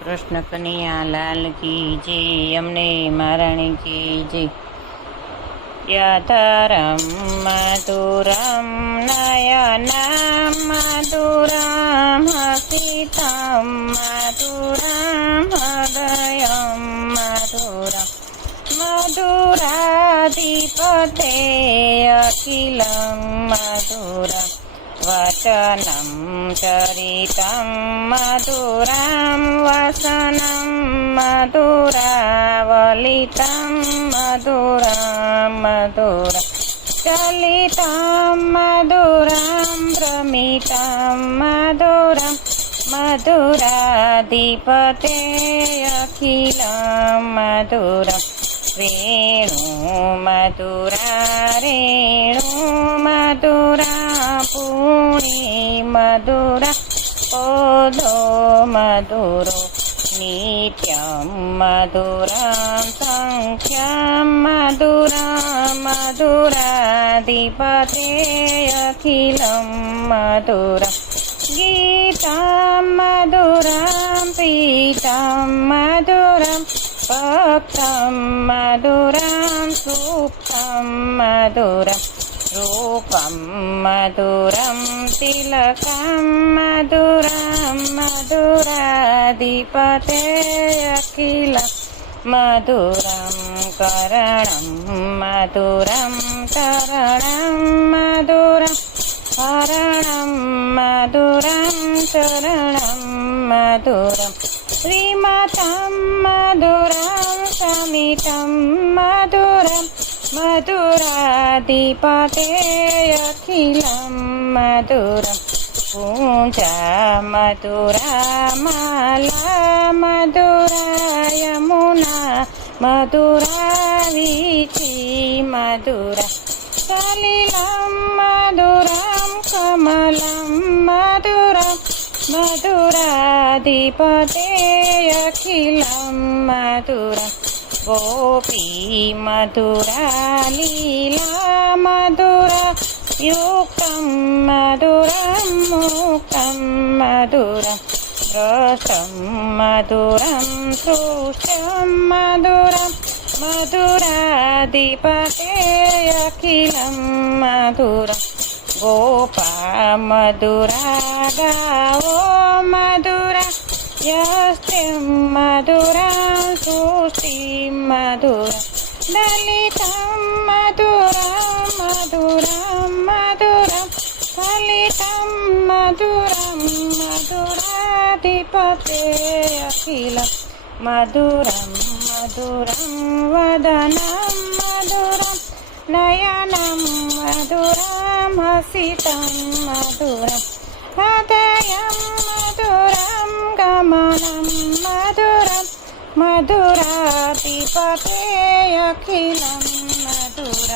કૃષ્ણ કનૈયા લાલ કી જય, અમને મહારાણી કી જય. યથારમ મધુરમ નયનમ મધુરમ હસિતમ મધુરમ હૃદયમ મધુરમ મધુરાધિપતે અખિલમ મધુરમ વચનમ ચરિતમ મધુરમ વસનમ મધુરાવલિતમ મધુરમ મધુરમ ચલિતમ મધુરમ ભ્રમિતમ મધુરમ મધુરાધિપતે અખિલમ મધુરમ રેણુ મધુરા રેણુ મધુરા પૂર્ણી મધુરા પોદો મધુરો નિત્યમ મધુરમ સંખ્યમ મધુરમ મધુરાધિપતે અખિલમ મધુરમ ગીતમ મધુરમ પીતમ મધુરમ ભક્તમ મધુરમ સુખમ મધુરમ રૂપમ મધુરમ તિલકમ મધુરમ મધુરાધિપતે અખિલમ મધુરમ કરણમ મધુરમ તરણમ મધુરમ હરણમ મધુરમ ચરણમ મધુરમ શ્રીમતમ મધુરમ સમિતમ મધુરમ મધુરાધિપતે અખિલમ મધુરમ પૂજા મધુરા માલા મધુરા યમુના મધુરા વીચી મધુરા સલિલમ મધુરમ કમલમ મધુરમ મધુરાધિપતે અખિલમ મધુરમ ગોપી મધુરા લીલા મધુરા યુક્તમ મધુરમ મુક્તમ મધુરમ રસમ મધુરમ સુષમ મધુરમ મધુરાધિપતે અખિલમ મધુરમ ગોપા મધુરા ગાવો મધુરા યસ્ત્રીમ મધુરા સુષ્ટિ મધુરા દલિતમ મધુરા મધુરમ મધુરમ ફલિતમ મધુરમ મધુરાધિપતે અખિલમ મધુરમ મધુરમ વદનમ મધુરમ નયનમ મધુરમ હસિતમ મધુરમ હૃદયમ મધુરમ ગમનમ મધુરમ મધુરાધિપતે અખિલમ મધુરમ.